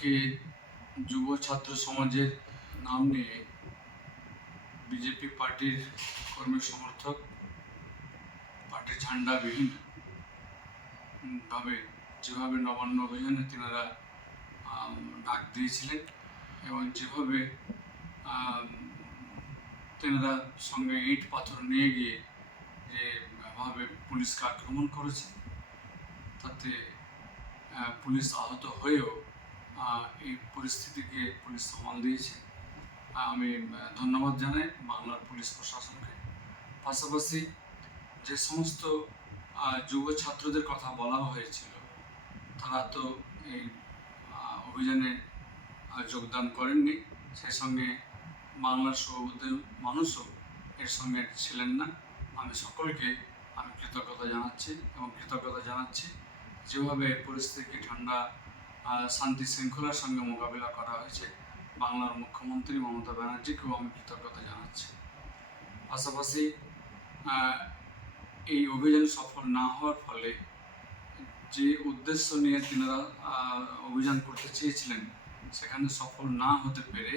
আজকে যুব ছাত্র সমাজের নাম নিয়ে বিজেপি পার্টির কর্মী সমর্থক পার্টির ঝান্ডাবিহীন ভাবে যেভাবে নবান্ন অভিযানে তেনারা ডাক দিয়েছিলেন এবং যেভাবে তেনারা সঙ্গে ইট পাথর নিয়ে গিয়ে যেভাবে পুলিশকে আক্রমণ করেছে তাতে পুলিশ আহত হয়েও এই পরিস্থিতিকে পুলিশ সামাল দিয়েছে। আমি ধন্যবাদ জানাই বাংলার পুলিশ প্রশাসনকে। পাশাপাশি যে সমস্ত যুব ছাত্রদের কথা বলা হয়েছিল তারা তো এই অভিযানে যোগদান করেননি, সেই সঙ্গে বাংলার সর্বদের মানুষও এর সঙ্গে ছিলেন না। আমি সকলকে কৃতজ্ঞতা জানাচ্ছি যেভাবে পরিস্থিতিকে ঠান্ডা শান্তি শৃঙ্খলার সঙ্গে মোকাবিলা করা হয়েছে। বাংলার মুখ্যমন্ত্রী মমতা ব্যানার্জিকেও আমি কৃতজ্ঞতা জানাচ্ছি। পাশাপাশি এই অভিযান সফল না হওয়ার ফলে যে উদ্দেশ্য নিয়ে তিনারা অভিযান করতে চেয়েছিলেন সেখানে সফল না হতে পেরে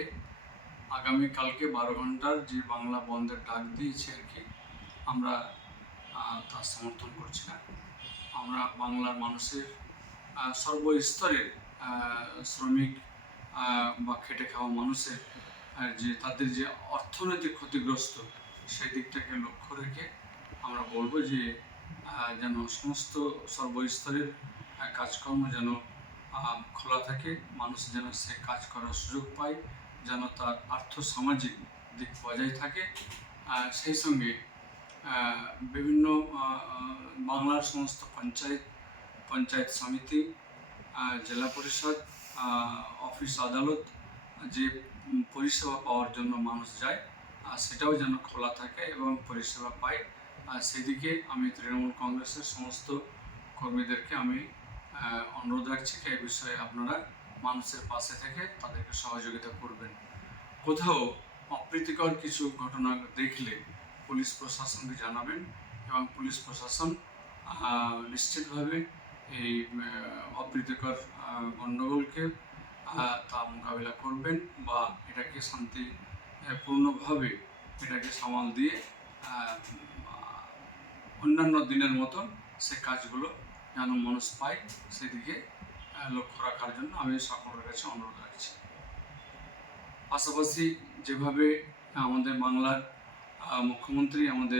আগামীকালকে 12 ঘন্টার যে বাংলা বন্ধের ডাক দিয়েছে আর কি, আমরা তার সমর্থন করছি না। আমরা বাংলার মানুষের সর্বস্তরের শ্রমিক বা খেটে খাওয়া মানুষের যে তাদের যে অর্থনৈতিক ক্ষতিগ্রস্ত সেই দিকটাকে লক্ষ্য রেখে আমরা বলবো যে যেন সমস্ত সর্বস্তরের কাজকর্ম যেন খোলা থাকে, মানুষ যেন সে কাজ করার সুযোগ পায়, যেন তার আর্থসামাজিক দিক বজায় থাকে। সেই সঙ্গে বিভিন্ন বাংলার সমস্ত পঞ্চায়েত সমিতি, জেলা পরিষদ, অফিস আদালত যে পরিষেবা পাওয়ার জন্য মানুষ যায় সেটাও যেন খোলা থাকে এবং পরিষেবা পায়। সেদিকে আমি তৃণমূল কংগ্রেসের সমস্ত কর্মীদেরকে আমি অনুরোধ রাখছি এই বিষয়ে আপনারা মানুষের পাশে থেকে তাদেরকে সহযোগিতা করবেন। কোথাও অপ্রীতিকর কিছু ঘটনা দেখলে পুলিশ প্রশাসনকে জানাবেন এবং পুলিশ প্রশাসন নিশ্চিতভাবে এই অপ্রীতিকর গণ্ডগোলকে তা মোকাবিলা করবেন বা এটাকে শান্তিপূর্ণভাবে এটাকে সামাল দিয়ে অন্যান্য দিনের মতন সে কাজগুলো যেন মানুষ পায় সেদিকে লক্ষ্য রাখার জন্য আমি সকলের কাছে অনুরোধ রাখছি। পাশাপাশি যেভাবে আমাদের বাংলার মুখ্যমন্ত্রী আমাদের